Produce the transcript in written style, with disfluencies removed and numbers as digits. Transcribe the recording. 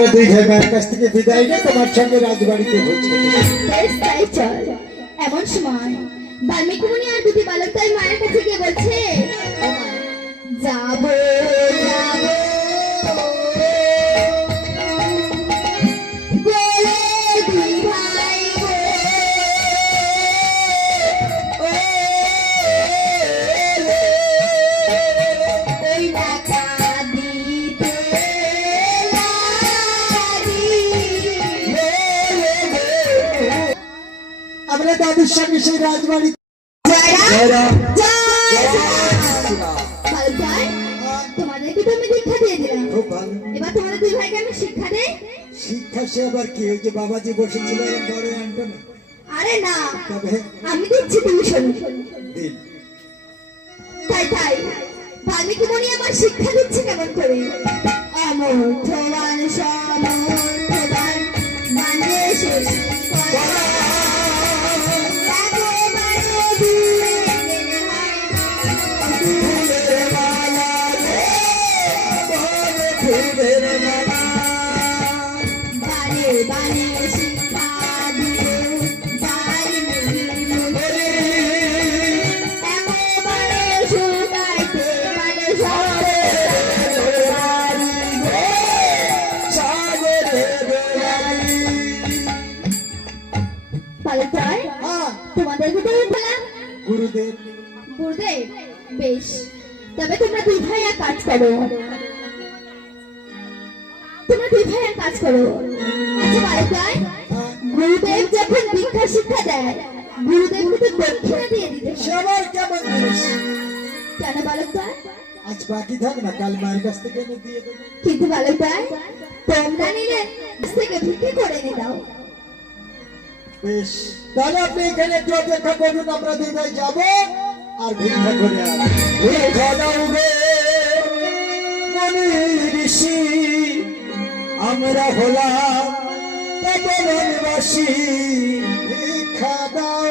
আমরা দুই ভাই মায়ের কাছ থেকে বিদায় নিয়ে তোমার সঙ্গে রাজবাড়িতে পৌঁছে বেশ তাই চল। এমন সময় বাল্মীকি মুনি আর দুটি বালক তাই মায়ের কাছে গিয়ে বলছে, যাবো যাবো বলে দুই ভাই গো, ওই টাকা দিতে আমরা দাদুর সঙ্গে সেই রাজবাড়ি তোমাদেরকে তো আমি দীক্ষা দিয়ে দিলাম, খুব ভালো। এবার তোমাদের দুই ভাইকে আমি শিক্ষা দেই। শিক্ষা সে আবার কি ওই যে বাবাজি বসেছিল এরম বড় অ্যান্টনা আরে না, তবে আমি দিচ্ছি তুমি শোনো। দিন তাই তাই বাল্মীকি মুনি আমার শিক্ষা দিচ্ছে কেমন করে। অমর্থবান সমর্থবান মানে শেষ বারে বারে শিক্ষা দিও একেবারে শুকাইতে মানে তোমাদের ভিতরে বললাম গুরুদেব গুরুদেব। বেশ, তবে তোমরা দুই ভাই এক কাজ করো, তোমরা দুই ভাই এক কাজ করো। আচ্ছা বালকরাই, গুরুদেব যখন দীক্ষা শিক্ষা দেয় গুরুদেবকে তো দক্ষিণা দিয়ে দিতে হয়। সবার কেমন জিনিস কেন বালকরাই? আজ বাকি থাক না, কাল মায়ের কাছ থেকে এনে দিয়ে দেবো। কিন্তু বালকরাই, তোমরা নিলে কাছ থেকে ভিক্ষে করে নি দাও। বেশ, তাহলে আপনি এখানে একটু অপেক্ষা করুন, আমরা দুই ভাই যাবো আর ভিক্ষা করে ঋষি আমরা হলাম তপবনবাসী, ভিক্ষা দাও